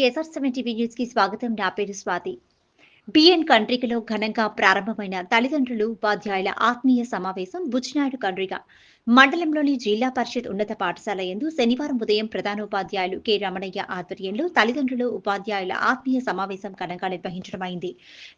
Kesar seven TV news కి స్వాగతం నా పేరు స్వాతి బిఎన్ కండ్రికలో ఘనంగా ప్రారంభమైన తల్లిదండ్రులు ఉపాధ్యాయుల ఆత్మీయ సమావేశం బుచ్చినాయుడు కండ్రిక. మండలంలోని జిల్లా పరిషత్ ఉన్నత పాఠశాల యందు శనివారం ఉదయం ప్రధానోపాధ్యాయులు కె. రమణయ్య ఆధ్వర్యంలో తల్లిదండ్రులు ఉపాధ్యాయుల ఆత్మీయ సమావేశం ఘనంగా నిర్వహించడమైంది.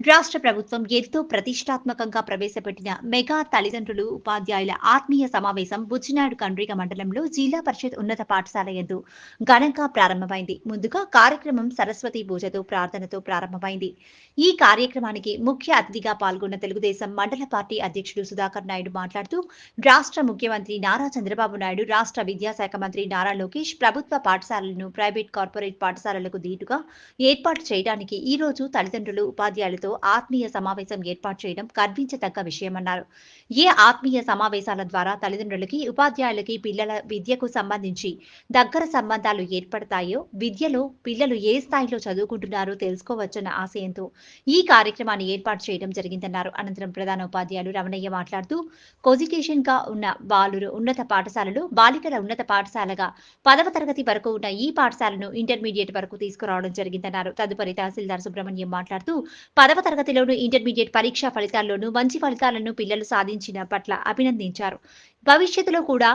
రాష్ట్ర ప్రభుత్వం ఎంతో ప్రతిష్టాత్మకంగా ప్రవేశపెట్టిన మెగా తల్లిదండ్రులు ఉపాధ్యాయుల ఆత్మీయ సమావేశం బుచ్చినాయుడు కండ్రిక మండలంలో జిల్లా పరిషత్ ఉన్నత పాఠశాల యందు ఘనంగా ప్రారంభమైంది. ముందుగా కార్యక్రమం సరస్వతి పూజతో ప్రార్థనతో ప్రారంభమైంది. ఈ కార్యక్రమానికి ముఖ్య అతిథిగా పాల్గొన్న తెలుగుదేశం మండల పార్టీ అధ్యక్షుడు సుధాకర్ నాయుడు మాట్లాడుతూ రాష్ట్ర ముఖ్యమంత్రి నారా చంద్రబాబు నాయుడు రాష్ట్ర విద్యాశాఖ మంత్రి నారా లోకేష్ ప్రభుత్వ పాఠశాలలను ప్రైవేట్ కార్పొరేట్ పాఠశాలలకు దీటుగా ఏర్పాటు చేయడానికి ఈ రోజు తల్లిదండ్రులు ఉపాధ్యాయులతో ఆత్మీయ సమావేశం ఏర్పాటు చేయడం గర్వించదగ్గ విషయమన్నారు. ఏ ఆత్మీయ సమావేశాల ద్వారా తల్లిదండ్రులకి ఉపాధ్యాయులకి పిల్లల విద్యకు సంబంధించి దగ్గర సంబంధాలు ఏర్పడతాయో విద్యలో పిల్లలు ఏ స్థాయిలో చదువుకుంటున్నారో తెలుసుకోవచ్చన్న ఆశయంతో ఈ కార్యక్రమాన్ని ఏర్పాటు చేయడం జరిగిందన్నారు. అనంతరం ప్రధాన ఉపాధ్యాయులు రమణయ్య మాట్లాడుతూ కోజికేషన్గా ఉన్న బాలురు ఉన్నత పాఠశాలలు బాలికల ఉన్నత పాఠశాలగా పదవ తరగతి వరకు ఉన్న ఈ పాఠశాలను ఇంటర్మీడియట్ వరకు తీసుకురావడం జరిగిందన్నారు. తదుపరి తహసీల్దార్ సుబ్రహ్మణ్యం మాట్లాడుతూ పదవ తరగతిలోను ఇంటర్మీడియట్ పరీక్షా ఫలితాల్లోనూ మంచి ఫలితాలను పిల్లలు సాధించిన పట్ల అభినందించారు. భవిష్యత్తులో కూడా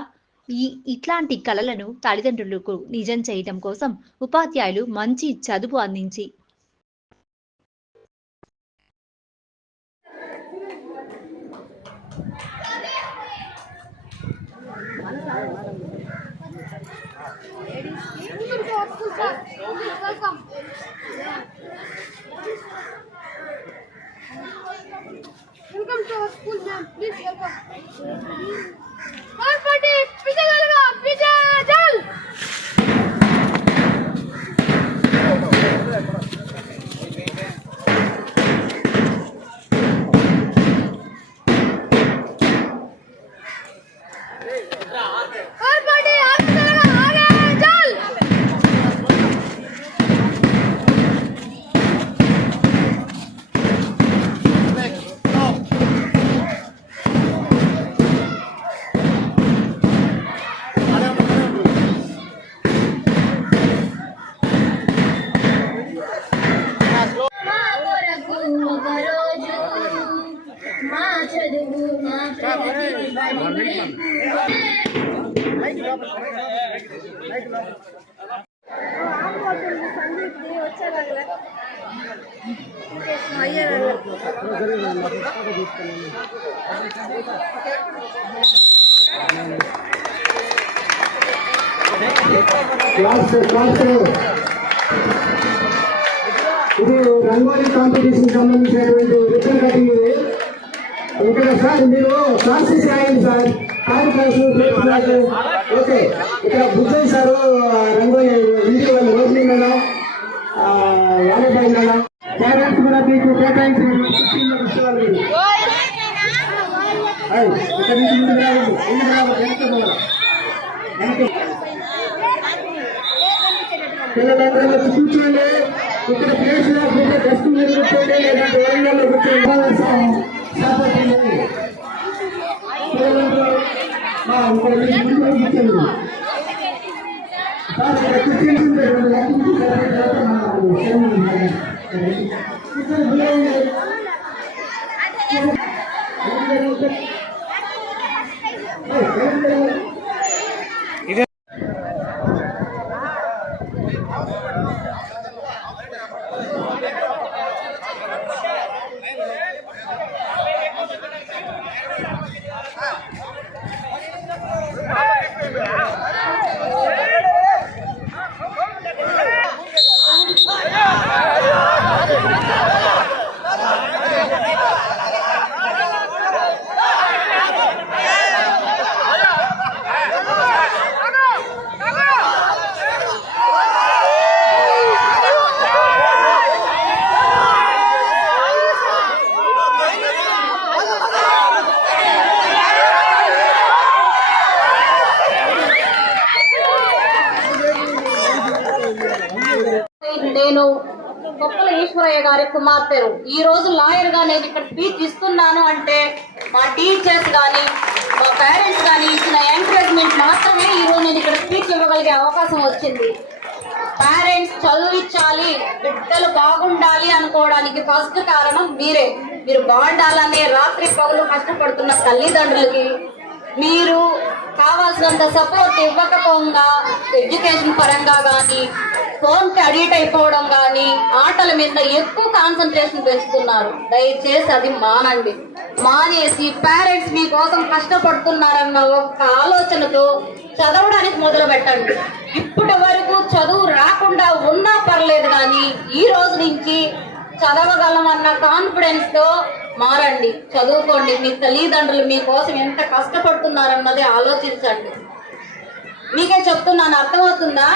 ఈ ఇట్లాంటి కళలను తల్లిదండ్రులకు నిజం చేయడం కోసం ఉపాధ్యాయులు మంచి చదువు అందించి Please help us. మా చదువు మా ప్రగతి బడిని క్లాస్ క్లాస్. ఇది రంగోలీ కాంపిటీషన్ సంబంధించినటువంటి రిబ్బన్ కటింగ్ ఇది ఇక్కడ సార్. మీరు క్లాసెస్ రాయండి సార్. Third class okay. ఇక్కడ బుద్ధయ్య సార్ రంగోలీ ఇంటి వాళ్ళు రోడ్ని మేడం? Volleyball madam. పేరెంట్స్ కూడా మీకు కేటాయించిన ఇక్కడ నుంచి రావాలి రావాలి. వెనక్కి. పిల్లలందరూ వచ్చి కూర్చోండి. ఇక్కడ ప్లేస్ లేకపోతే డస్ట్ మీద కూర్చోండి లేదంటే వరంగల్లో కూర్చోండి సమావేశం సపోర్ట్ చేయండి. పిల్లలందరూ మా ఇక్కడ నుంచి ముందుకు కూర్చోండి సార్ ఇక్కడ కూర్చొని ఉంటే రెండు గంటలు కూర్చోండి. తర్వాత మనకు సెలవు ఉంది. కూర్చొని కూర్చోండి. ఏయ్, ఏయ్, నేను గొప్పల ఈశ్వరయ్య గారి కుమార్తెరు ఈ రోజు లాయర్గా నేను ఇక్కడ స్పీచ్ ఇస్తున్నాను అంటే మా టీచర్స్ కానీ మా పేరెంట్స్ కానీ ఇచ్చిన ఎంకరేజ్మెంట్ మాత్రమే ఈ రోజు నేను ఇక్కడ స్పీచ్ ఇవ్వగలిగే అవకాశం వచ్చింది. పేరెంట్స్ చదివించాలి బిడ్డలు బాగుండాలి అనుకోవడానికి ఫస్ట్ కారణం మీరే. మీరు బాగుండాలనే రాత్రి పగులు కష్టపడుతున్న తల్లిదండ్రులకి మీరు కావాల్సినంత సపోర్ట్ ఇవ్వకపోగా ఎడ్యుకేషన్ పరంగా కానీ ఫోన్కి అడిక్ట్ అయిపోవడం కానీ ఆటల మీద ఎక్కువ కాన్సన్ట్రేషన్ పెంచుతున్నారు. దయచేసి అది మానండి. మానేసి పేరెంట్స్ మీకోసం కష్టపడుతున్నారన్న ఒక ఆలోచనతో చదవడానికి మొదలు పెట్టండి ఇప్పటి వరకు చదువు రాకుండా ఉన్నా పర్లేదు కానీ ఈ రోజు నుంచి చదవగలమన్న కాన్ఫిడెన్స్తో మారండి. చదువుకోండి. మీ తల్లిదండ్రులు మీకోసం ఎంత కష్టపడుతున్నారన్నది ఆలోచించండి. మీకే చెప్తున్నాను. అర్థమవుతుందా?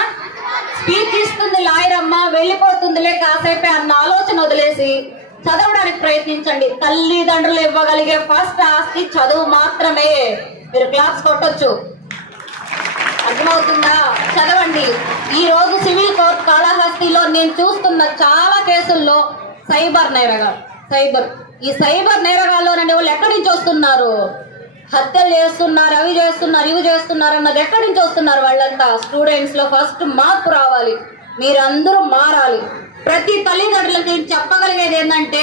స్పీచ్ ఇస్తుంది లాయర్ అమ్మ వెళ్ళిపోతుందిలే కాసేపే అన్న ఆలోచన వదిలేసి చదవడానికి ప్రయత్నించండి. తల్లిదండ్రులు ఇవ్వగలిగే ఫస్ట్ ఆస్తి చదువు మాత్రమే. మీరు క్లాస్ కొట్టొచ్చు. అర్థమవుతుందా? చదవండి. ఈ రోజు సివిల్ కోర్ట్ కాళహస్తిలో నేను చూస్తున్న చాలా కేసుల్లో సైబర్ నేరగా సైబర్. ఈ సైబర్ నేరగాల్లోనండి వాళ్ళు ఎక్కడి నుంచి వస్తున్నారు? హత్యలు చేస్తున్నారు అవి చేస్తున్నారు ఇవి చేస్తున్నారు అన్నది ఎక్కడి నుంచి వస్తున్నారు వాళ్ళంతా? స్టూడెంట్స్లో ఫస్ట్ మార్పు రావాలి. మీరందరూ మారాలి. ప్రతి తల్లిదండ్రులకి నేను చెప్పగలిగేది ఏంటంటే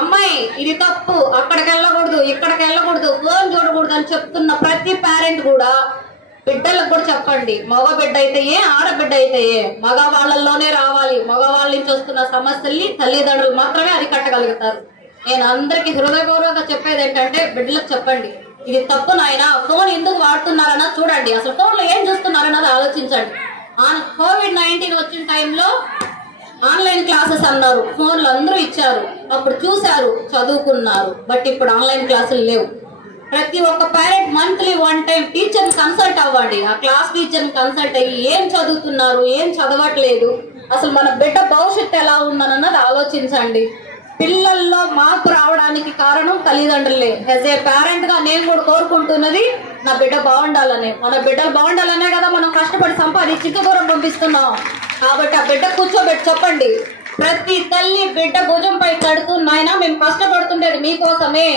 అమ్మాయి ఇది తప్పు అక్కడికి వెళ్ళకూడదు ఇక్కడికి వెళ్ళకూడదు ఫోన్ చూడకూడదు అని చెప్తున్న ప్రతి పేరెంట్ కూడా బిడ్డలకు కూడా చెప్పండి. మగ బిడ్డ అయితే ఏ ఆడబిడ్డ అయితే ఏ మగవాళ్ళల్లోనే రావాలి. మగవాళ్ళ నుంచి వస్తున్న సమస్యల్ని తల్లిదండ్రులు మాత్రమే అరికట్టగలుగుతారు. నేను అందరికీ హృదయపూర్వకంగా చెప్పేది ఏంటంటే బిడ్డలకు చెప్పండి. ఇది తప్పు నాయన. ఫోన్ ఎందుకు వాడుతున్నారన్నా చూడండి. అసలు ఫోన్లో ఏం చూస్తున్నారన్నది ఆలోచించండి. కోవిడ్ నైన్టీన్ వచ్చిన టైంలో ఆన్లైన్ క్లాసెస్ అన్నారు. ఫోన్లు అందరూ ఇచ్చారు. అప్పుడు చూశారు చదువుకున్నారు. బట్ ఇప్పుడు ఆన్లైన్ క్లాసులు లేవు. ప్రతి ఒక్క parent monthly one time teacher consult అవ్వండి. ఆ క్లాస్ టీచర్ కన్సల్ట్ అయ్యి ఏం చదువుతున్నారు ఏం చదవట్లేదు అసలు మన బిడ్డ భవిష్యత్తు ఎలా ఉందన్నది ఆలోచించండి. పిల్లల్లో మార్పు రావడానికి కారణం తల్లిదండ్రులే. యాజ్ ఏ పేరెంట్గా నేను కూడా కోరుకుంటున్నది నా బిడ్డ బాగుండాలని. మన బిడ్డలు బాగుండాలనే కదా మనం కష్టపడి సంపాదించి దూరం పంపిస్తున్నాం. కాబట్టి ఆ బిడ్డ కూర్చోబెట్టి చెప్పండి. ప్రతి తల్లి బిడ్డ భుజంపై కడుతూ నాయనా మేము కష్టపడుతుండేది మీకోసమే.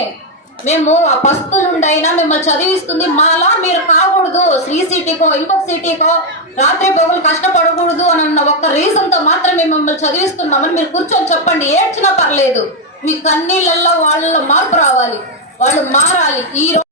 మేము ఆ పస్తు నుండి అయినా మిమ్మల్ని చదివిస్తుంది. మాలా మీరు కాకూడదు. శ్రీ సిటీకో ఇంకొక సిటీకో రాత్రి పగులు ఒక్క రీజన్తో మాత్రమే మిమ్మల్ని చదివిస్తున్నామని మీరు కూర్చొని చెప్పండి. ఏడ్చినా పర్లేదు. మీ కన్నీళ్ళల్లో వాళ్ళలో మార్పు రావాలి. వాళ్ళు మారాలి. ఈ రోజు